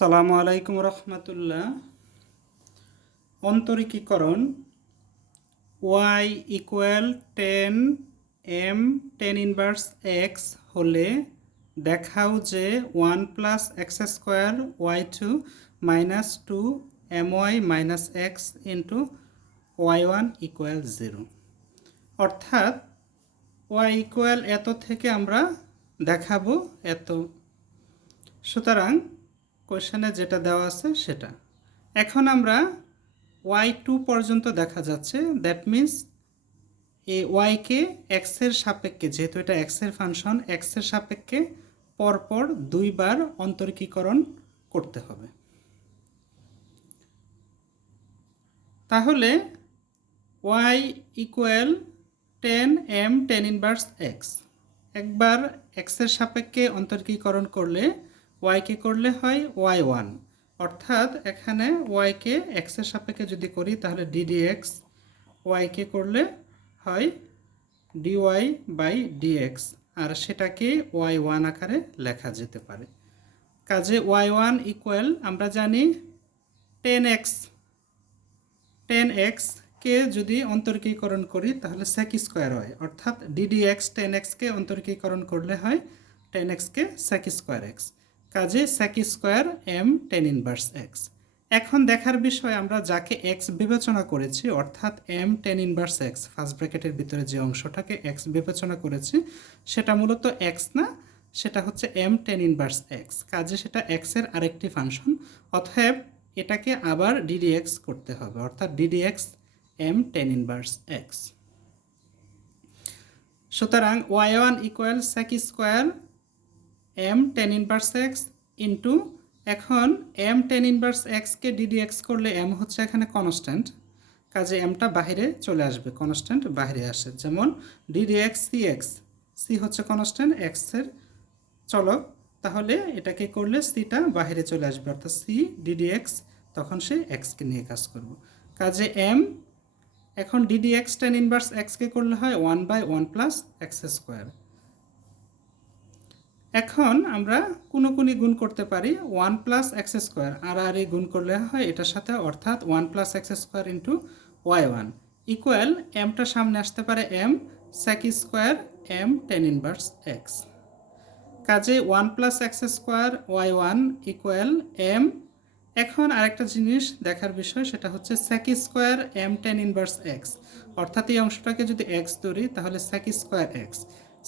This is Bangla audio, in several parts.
সালামু আলাইকুম রহমতুল্লাহ। অন্তরীকীকরণ y equal 10m ten inverse x হলে দেখাও যে 1+x² y2 -2 my - x into y1 equal 0। অর্থাৎ y ইকুয়াল এত থেকে আমরা দেখাবো এত। সুতরাং কোশ্চেনে যেটা দেওয়া আছে সেটা। এখন আমরা y2 পর্যন্ত দেখা যাচ্ছে, দ্যাট মিন্স এই ওয়াইকে এক্সের সাপেক্ষে, যেহেতু এটা এক্সের ফাংশন, এক্সের সাপেক্ষে পরপর দুইবার অন্তরীকরণ করতে হবে। তাহলে y equal 10m ten inverse x, একবার এক্সের সাপেক্ষে অন্তরীকরণ করলে ওয়াইকে করলে হয় y1, অর্থাৎ এখানে ওয়াইকে এক্সের সাপেক্ষে যদি করি তাহলে ddx, ওয়াইকে করলে হয় dy বাই dx, আর সেটাকে y1 আকারে লেখা যেতে পারে। কাজে y1 ইকুয়াল আমরা জানি 10x কে যদি অন্তরীকরণ করি তাহলে sec স্কয়ার হয়, অর্থাৎ ddx 10x কে অন্তরীকরণ করলে হয় 10x কে sec স্কয়ার x। কাজে sec square m tan inverse x। এখন দেখার বিষয়, আমরা যাকে x বিবেচনা করেছি অর্থাৎ m tan inverse x, first ব্র্যাকেটের ভিতরে যে অংশটাকে x বিবেচনা করেছি সেটা মূলত x না, সেটা হচ্ছে m টেন ইনভার্স x। কাজে সেটা x এর আরেকটি ফাংশন, অতএব এটাকে আবার ddx করতে হবে, অর্থাৎ ddx m tan inverse x। সুতরাং y1 equal sec square m tan inverse x into, এখন m টেন ইনভার্স x কে ddx করলে m হচ্ছে এখানে কনস্ট্যান্ট, কাজে mটা বাইরে চলে আসবে, কনস্ট্যান্ট বাইরে আসে, যেমন ddx cx, c হচ্ছে কনস্ট্যান্ট x এর চলক, তাহলে এটাকে করলে সিটা বাইরে চলে আসবে, অর্থাৎ c ddx, তখন সে x কে নিয়ে কাজ করব। কাজে m এখন ddx টেন ইনভার্স x কে করলে হয় 1/1+x²। এখন আমরা কোনি গুণ করতে পারি 1+x² আর গুণ করলে হয় এটার সাথে, অর্থাৎ 1+x² ইন্টু y1 ইকুয়াল mটা সামনে আসতে পারে m sec square m tan inverse x। কাজে 1+x² y1 ইকুয়াল m। এখন আরেকটা জিনিস দেখার বিষয়, সেটা হচ্ছে sec square m tan inverse x, অর্থাৎ এই অংশটাকে যদি x ধরি তাহলে sec square x,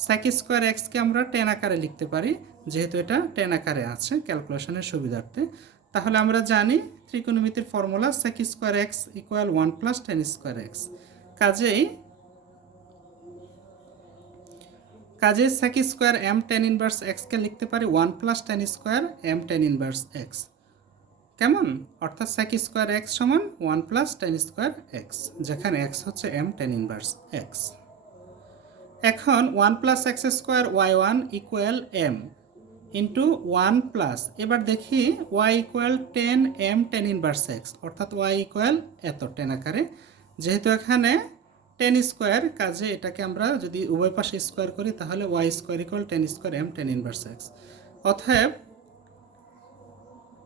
sec square x কে আমরা 10 আকারে লিখতে পারি, যেহেতু এটা 10 আকারে আছে ক্যালকুলেশনের সুবিধার্থে। তাহলে আমরা জানি ত্রিকোণমিতির formula sec square x equal 1+10² x। কাজে sec square m tan inverse x কে লিখতে পারি 1+10² m টেন ইনভার্স x। কেমন? অর্থাৎ sec স্কয়ার x সমান 1+10² x, যেখানে x হচ্ছে m টেন ইনভার্স x। এখন 1+x² y1 equal m into 1+, এবার দেখি y equal 10m ten inverse x, অর্থাৎ y ইকুয়াল এত 10 আকারে, যেহেতু এখানে 10 স্কোয়ার, কাজে এটাকে আমরা যদি উভয় পাশে স্কোয়ার করি তাহলে y square equal 10² m tan inverse x, অতএব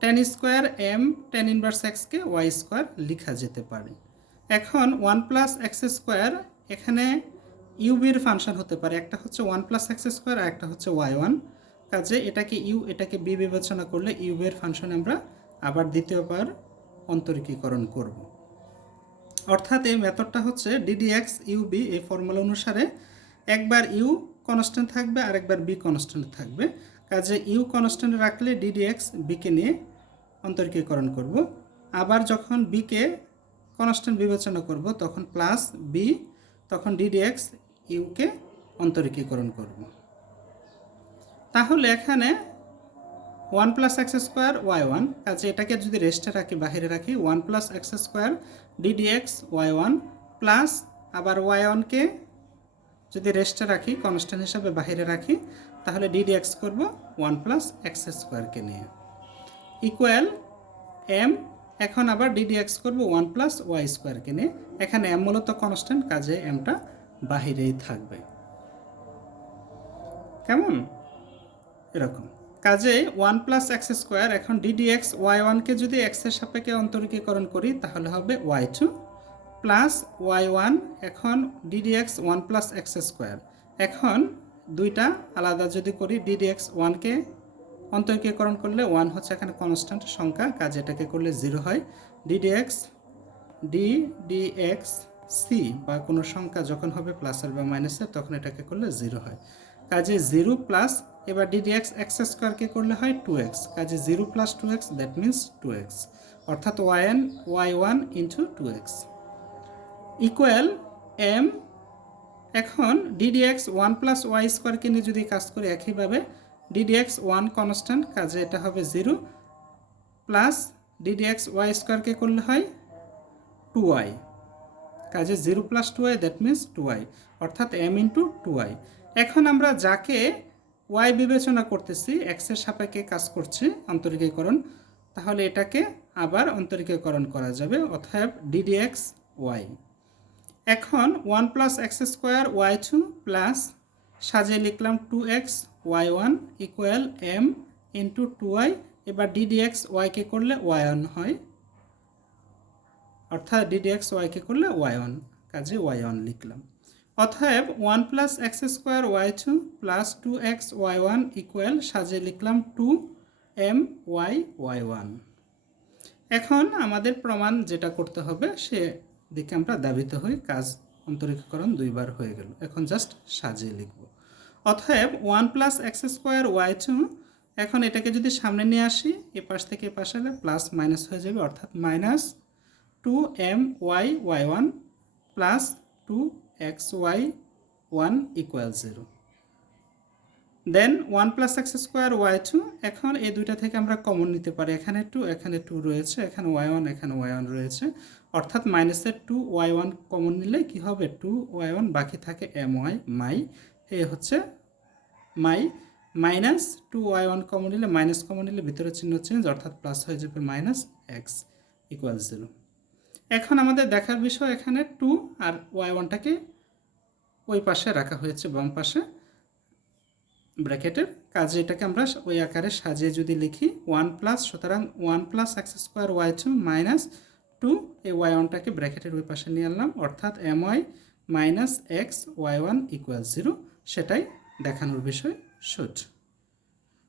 10² m টেন ইনভার্স x কে y স্কোয়ার লেখা যেতে পারে। এখন 1+x², এখানে ইউবির ফাংশন হতে পারে, একটা হচ্ছে 1+x² আর একটা হচ্ছে y1, কাজে এটাকে ইউ এটাকে বি বিবেচনা করলে ইউবের ফাংশন আমরা আবার দ্বিতীয়বার অন্তরীকরণ করব। অর্থাৎ এই মেথডটা হচ্ছে ddx ইউb, এই ফর্মুলা অনুসারে একবার ইউ কনস্ট্যান্ট থাকবে আর একবার বি কনস্ট্যান্ট থাকবে, কাজে ইউ কনস্ট্যান্ট রাখলে ddx বিকে নিয়ে অন্তরীকরণ করব, আবার যখন বিকে কনস্ট্যান্ট বিবেচনা করব তখন প্লাস বি, তখন ddx ইউকে অন্তরীকরণ করব। তাহলে এখানে 1+x² y1, কাজে এটাকে যদি রেস্টে রাখি, বাহিরে রাখি, 1+x² ddx y1 প্লাস আবার y1 কে যদি রেস্টে রাখি, কনস্ট্যান্ট হিসাবে বাহিরে রাখি, তাহলে ddx করব 1+x² কে নিয়ে ইকুয়াল m। এখন আবার ddx করব 1+y² কে নিয়ে, এখানে m মূলত কনস্ট্যান্ট, কাজে mটা বাহিরেই থাকবে। কেমন? এরকম। কাজেই 1 প্লাস এক্স স্কোয়ার, এখন ডিডিএক্স ওয়াই ওয়ানকে যদি এক্সের সাপেক্ষে অন্তরীকরণ করি তাহলে হবে y two plus y one, এখন ডিডিএক্স 1 প্লাস এক্স স্কোয়ার। এখন দুইটা আলাদা যদি করি, ডিডিএক্স ওয়ানকে অন্তরীকরণ করলে 1 হচ্ছে এখানে কনস্ট্যান্ট সংখ্যা, কাজে এটাকে করলে 0 হয়। ডিডিএক্স সি বা কোনো সংখ্যা যখন হবে প্লাসের বা মাইনাসের তখন এটাকে করলে 0 হয়। কাজে 0 প্লাস, এবার ডিডিএক্স এক্স স্কোয়ারকে করলে হয় 2x, কাজে 0 plus 2x that means 2x, অর্থাৎ y one into 2x equal m. এখন ডিডিএক্স 1 প্লাস ওয়াই স্কোয়ারকে নিয়ে যদি কাজ করি একইভাবে, ডিডিএক্স 1 কনস্ট্যান্ট, কাজে এটা হবে 0 প্লাস ডিডিএক্স ওয়াই স্কোয়ারকে করলে হয় 2y, কাজে 0 plus 2y that means 2y, অর্থাৎ m ইন্টু 2y। এখন আমরা যাকে y বিবেচনা করতেছি, এক্সের সাপেক্ষে কাজ করছি অন্তরীকরণ, তাহলে এটাকে আবার অন্তরীকরণ করা যাবে, অতএব ডিডিএক্স ওয়াই। এখন 1 plus x square y two plus সাজিয়ে লিখলাম 2x y one equal m into 2y। এবার ডিডিএক্স ওয়াইকে করলে ওয়াই ওয়ান হয়, অর্থাৎ ডিডিএক্স ওয়াইকে করলে ওয়াই ওয়ান, কাজে ওয়াই ওয়ান লিখলাম। অতএব 1 plus x square y two plus 2x y one equal সাজিয়ে লিখলাম 2m ওয়াই ওয়ান। এখন আমাদের প্রমাণ যেটা করতে হবে সে দিকে আমরা ধাবিত হই, কাজ অন্তরীকরণ দুইবার হয়ে গেল, এখন জাস্ট সাজিয়ে লিখব। অতএব 1 plus x square y two, এখন এটাকে যদি সামনে নিয়ে আসি এ পাশ থেকে এ পাশে হলে প্লাস মাইনাস হয়ে যাবে, অর্থাৎ minus 2m y one plus 2x y one equal 0। Then 1 plus x square y two, এখন এই দুইটা থেকে আমরা কমন নিতে পারি, এখানে 2 এখানে 2 রয়েছে, এখানে ওয়াই ওয়ান এখানে ওয়াই ওয়ান রয়েছে, অর্থাৎ মাইনাসের 2 ওয়াই ওয়ান কমন নিলে কি হবে 2 ওয়াই ওয়ান, বাকি থাকে এম ওয়াই মাই, এ হচ্ছে মাই, মাইনাস 2 ওয়াই ওয়ান কমন নিলে মাইনাস কমন নিলে ভিতরে চিহ্ন চেঞ্জ, অর্থাৎ প্লাস হয়ে যাবে মাইনাস এক্স ইকুয়াল 0। এখন আমাদের দেখার বিষয় এখানে 2 আর ওয়াই ওয়ানটাকে ওই পাশে রাখা হয়েছে বাম পাশে ব্র্যাকেটের, কাজে এটাকে আমরা ওই আকারে সাজিয়ে যদি লিখি 1 প্লাস, সুতরাং 1 plus x square y two minus 2, এই ওয়াই ওয়ানটাকে ব্র্যাকেটের ওই পাশে নিয়ে আনলাম, অর্থাৎ m y minus x y one equal 0, সেটাই দেখানোর বিষয় শুট।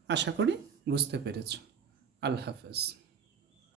আশা করি বুঝতে পেরেছ। আল্লাহ হাফেজ।